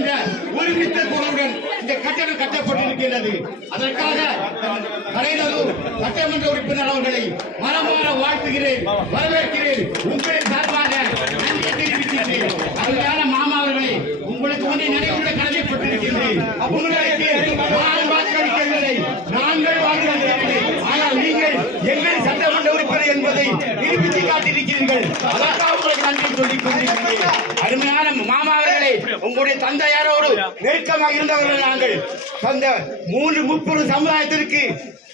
என்ற ஒருமித்த குரலுடன் இந்த கட்டணம் கட்டப்பட்டிருக்கிறது அதற்காக கலைநல்லூர் சட்டமன்ற உறுப்பினர் அவர்களை மரமாற வாழ்த்துகிறேன் வரவேற்கிறேன். உங்களை சார்பாக நன்றியை தெரிவிக்கின்றேன் அருமையான மாமா அவர்களை உங்களுக்கு முன்னே நினைவுள்ள கடமைப்பட்டிருக்கின்றேன். உங்களுக்கு நான் வாக்களிக்கவில்லை நாங்கள் வாக்களிக்கவில்லை. ஆனால் நீங்கள் எங்கள் சட்டமன்ற உறுப்பினர் என்பதை நிரூபித்து காட்டியிருக்கிறீர்கள். அதற்காக உங்களுக்கு நன்றி சொல்லிக் கொண்டிருக்கிறேன் அருமையான மாமா அவர்களே உங்களுடைய தந்தையாரோடு நெருக்கமாக இருந்தவர்கள் நாங்கள். அந்த மூன்று முப்பது சமுதாயத்திற்கு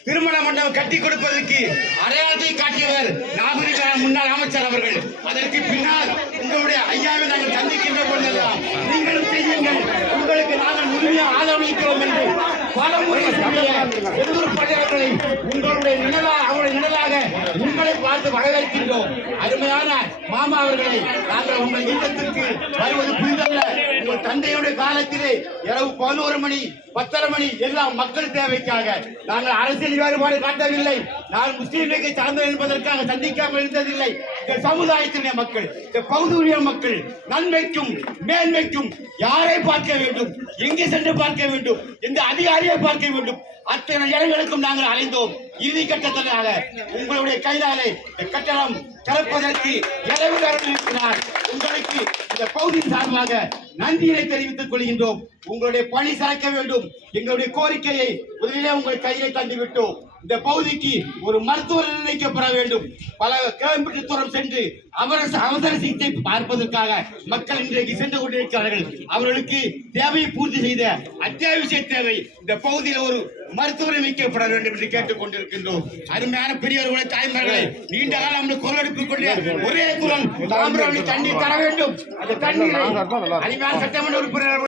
திருமண மண்டபம் கட்டி கொடுப்பதற்கு அடையாளத்தை காட்டியவர் நாகரிக முன்னாள் அமைச்சர் அவர்கள். அதற்கு பின்னால் உங்களுடைய ஐயாவை நாங்கள் சந்திக்கின்ற பொழுதெல்லாம் நீங்களும் செய்யுங்கள். உங்களுக்கு நாங்கள் முழுமையாக ஆதரவளிக்கிறோம் என்று பல முறை சொல்லிய பள்ளியவர்களை உங்களுடைய நிழலாக அவருடைய நிழலாக உங்களை பார்த்து வரவேற்கின்றோம் அருமையான மாமா அவர்களை நாங்கள் உங்கள் இல்லத்திற்கு வருவது புரிதல்ல உங்கள் தந்தையுடைய காலத்திலே இரவு பதினோரு மணி பத்தரை மணி எல்லாம் மக்கள் தேவைக்காக நாங்கள் அரசியல் வேறுபாடு காட்டவில்லை. நான் முஸ்லீம் லீக்கை என்பதற்காக சந்திக்காமல் இருந்ததில்லை. இந்த சமுதாயத்தினுடைய மக்கள் இந்த பகுதியுடைய மக்கள் நன்மைக்கும் மேன்மைக்கும் யாரை பார்க்க வேண்டும்? எங்கே சென்று பார்க்க வேண்டும்? எந்த அதிகாரியை பார்க்க வேண்டும்? அத்தனை இடங்களுக்கும் நாங்கள் அலைந்தோம். இறுதி கட்டத்தினால உங்களுடைய கைதாலே இந்த கட்டணம் திறப்பதற்கு இளவு இருக்கிறார் உங்களுக்கு இந்த பகுதி சார்பாக நன்றியை தெரிவித்துக் கொள்கின்றோம். உங்களுடைய பணி சிறக்க வேண்டும். எங்களுடைய கோரிக்கையை முதலிலே உங்கள் கையிலே தந்துவிட்டோம். இந்த பகுதிக்கு ஒரு மருத்துவர் நிர்ணயிக்கப்பட வேண்டும். பல கிலோமீட்டர் தூரம் சென்று அவரச அவசர சிகிச்சை பார்ப்பதற்காக மக்கள் இன்றைக்கு சென்று கொண்டிருக்கிறார்கள். அவர்களுக்கு தேவையை பூர்த்தி செய்த அத்தியாவசிய தேவை இந்த பகுதியில் ஒரு மருத்துவர் நியமிக்கப்பட வேண்டும் என்று கேட்டுக் கொண்டிருக்கின்றோம். அருமையான பெரியவர்களை தாய்மார்களை நீண்ட காலம் நம்முடைய குரல் எடுத்துக் கொண்டு ஒரே குரல் தாமிரவழி தண்ணீர் தர வேண்டும். அந்த தண்ணீரை அருமையான சட்டமன்ற உறுப்பினர்